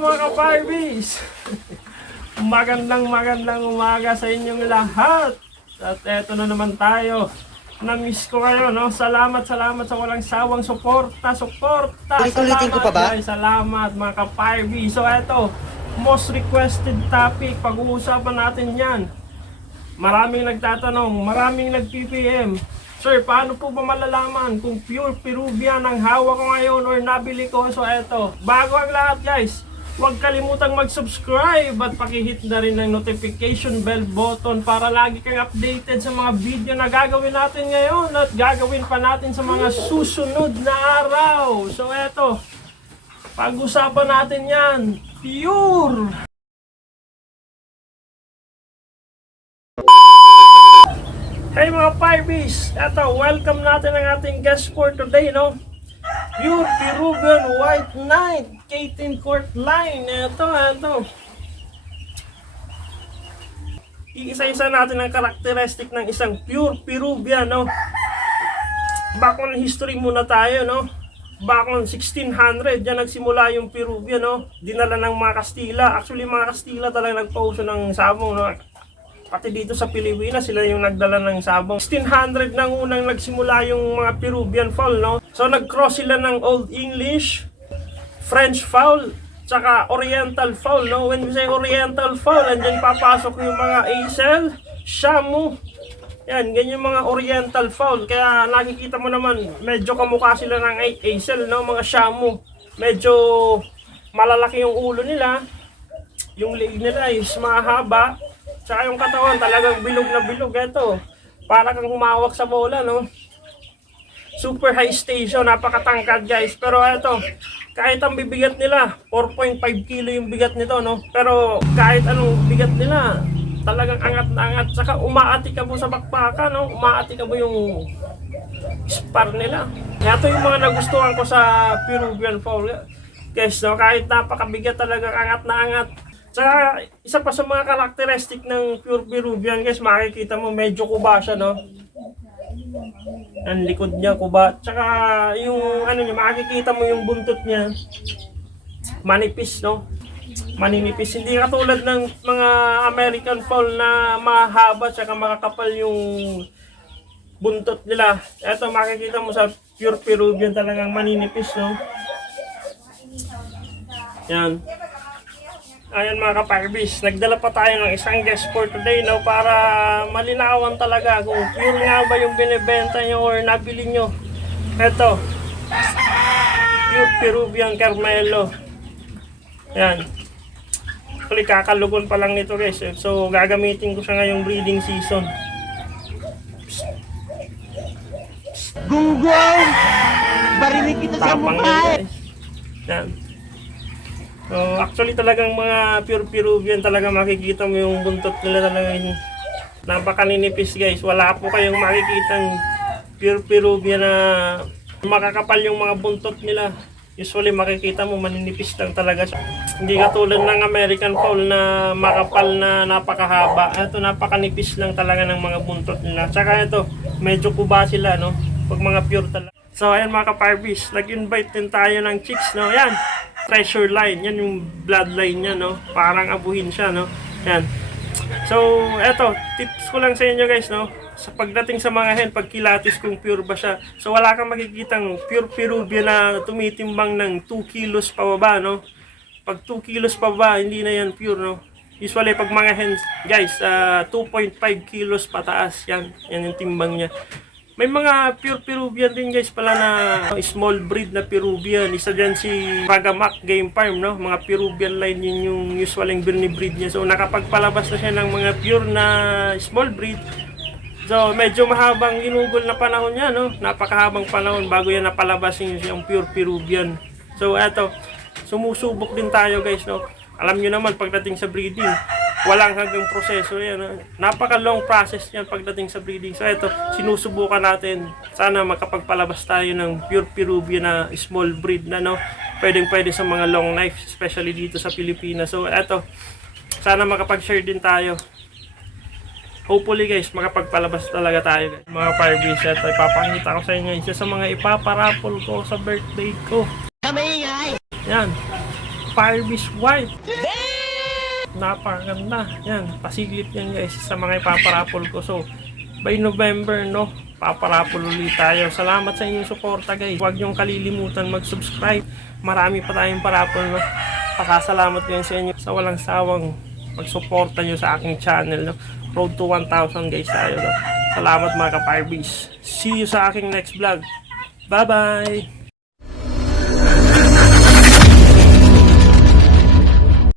Mga ka-Firebees? magandang magandang umaga sa inyong lahat. At eto na naman tayo. Na-miss ko kayo, no? Salamat, salamat sa walang sawang suporta, suporta. Ulit-ulitin ko pa ba? guys. Salamat mga ka-Firebees. So eto, most requested topic. Pag-uusapan natin yan. Maraming nagtatanong, maraming nag-PPM. Sir, paano po ba malalaman kung pure Peruvian ang hawak ko ngayon or nabili ko? So eto, bago ang lahat guys, huwag kalimutang mag-subscribe at pakihit na rin ng notification bell button para lagi kang updated sa mga video na gagawin natin ngayon at gagawin pa natin sa mga susunod na araw. So eto, pag-usapan natin yan, pure Hey mga Firebees! Eto, welcome natin ang ating guest for today, no? Pure Peruvian White Knight, 18 Court Line. Eto, eto. Iisa-isa natin ang karakteristik ng isang pure Peruvian, no? Background history muna tayo, no? Background 1600, yan nagsimula yung Peruvian, no? Dinala ng mga Kastila. Actually, mga Kastila talaga nagpauso ng sabong, no? Pati dito sa Pilipinas, sila yung nagdala ng sabong. 1600 nang unang nagsimula yung mga Peruvian fowl, no? So nag-cross sila ng Old English, French fowl, tsaka Oriental fowl, no? When we say Oriental fowl, andyan papasok yung mga Aisel, Shamu, yan, ganyan yung mga Oriental fowl. Kaya nakikita mo naman, medyo kamukha sila ng Aisel, no? Mga Shamu. Medyo malalaki yung ulo nila. Yung leg nila is mahaba. Tsaka yung katawan talagang bilog na bilog. Ito, para kang humawak sa bola, no? Super high station, napakatangkad guys. Pero ito, kahit ang bibigat nila, 4.5 kilo yung bigat nito, no? Pero kahit anong bigat nila, talagang angat na angat. Saka umaati ka mo sa bakbaka, no? Umaati ka mo yung spar nila. Ito yung mga nagustuhan ko sa Peruvian fowl. Guys, no? kahit napakabigat talagang angat na angat. Saka isa pa sa mga karakteristik ng pure Peruvian guys, makikita mo medyo kuba siya, no? Ang likod niya kuba. Tsaka yung ano niya, makikita mo yung buntot niya. Manipis, no? Maninipis. Hindi katulad ng mga American fowl na mahaba tsaka makakapal yung buntot nila. Ito makikita mo sa pure Peruvian talagang maninipis, no? Yan. Ayan mga kaparbis, nagdala pa tayo ng isang guest for today no, para malinawan talaga kung pure nga ba yung binibenta nyo or nabili nyo. Ito, pure Peruvian Carmelo. Yan. Actually, kakalugon pa lang nito guys. So, gagamitin ko siya ngayong breeding season. Gunggong! Barinig kita sa Tapang mukha yan eh! guys. So, actually talagang mga pure Peruvian talaga makikita mo yung buntot nila talaga yung napakaninipis guys. Wala po kayong makikitang pure Peruvian na makakapal yung mga buntot nila. Usually makikita mo maninipis lang talaga siya. Hindi katulad ng American Fowl na makapal na napakahaba. Ito napakanipis lang talaga ng mga buntot nila. Tsaka ito, medyo kuba sila no. Pag mga pure talaga. So ayan mga ka-Parbies, nag-invite din tayo ng chicks no. Ayan, treasure line. Yan yung bloodline niya no. Parang abuhin siya no. Yan. So, eto, tips ko lang sa inyo guys, no? Sa pagdating sa mga hen, pagkilatis kung pure ba siya. So, wala kang makikitang pure Peruvian na tumitimbang ng 2 kilos pababa, no? Pag 2 kilos pababa, hindi na yan pure, no? Usually, pag mga hens, guys, ah, 2.5 kilos pataas, yan. Yan yung timbang niya. May mga pure Peruvian din guys pala na small breed na Peruvian. Isa dyan si Ragamak Game Farm, no? Mga Peruvian line yun yung usual yung breed niya. So nakapagpalabas na siya ng mga pure na small breed. So medyo mahabang inugol na panahon niya, no? Napakahabang panahon bago yan napalabas yung, pure Peruvian. So eto, sumusubok din tayo guys, no? Alam nyo naman pagdating sa breeding, walang hanggang proseso yan. no? Napaka-long process yan pagdating sa breeding. So ito, sinusubukan natin. Sana makapagpalabas tayo ng pure Peruvian na small breed na no. Pwedeng pwede sa mga long life, especially dito sa Pilipinas. So ito, sana makapag-share din tayo. Hopefully guys, makapagpalabas talaga tayo. guys. Mga Firebees, ito ipapakita ko sa inyo isa sa mga ipaparapol ko sa birthday ko. Kamaingay! Yan. Firebeast White. Napakaganda. Yan, pasilip yan guys sa mga ipaparapol ko. So, by November, no, paparapol ulit tayo. Salamat sa inyong suporta guys. Huwag niyong kalilimutan mag-subscribe. Marami pa tayong parapol, no. Pakasalamat ko sa inyo sa walang sawang pagsuporta nyo sa aking channel, no. Road to 1,000 guys tayo, no. Salamat mga ka-Firebeast. See you sa aking next vlog. Bye-bye!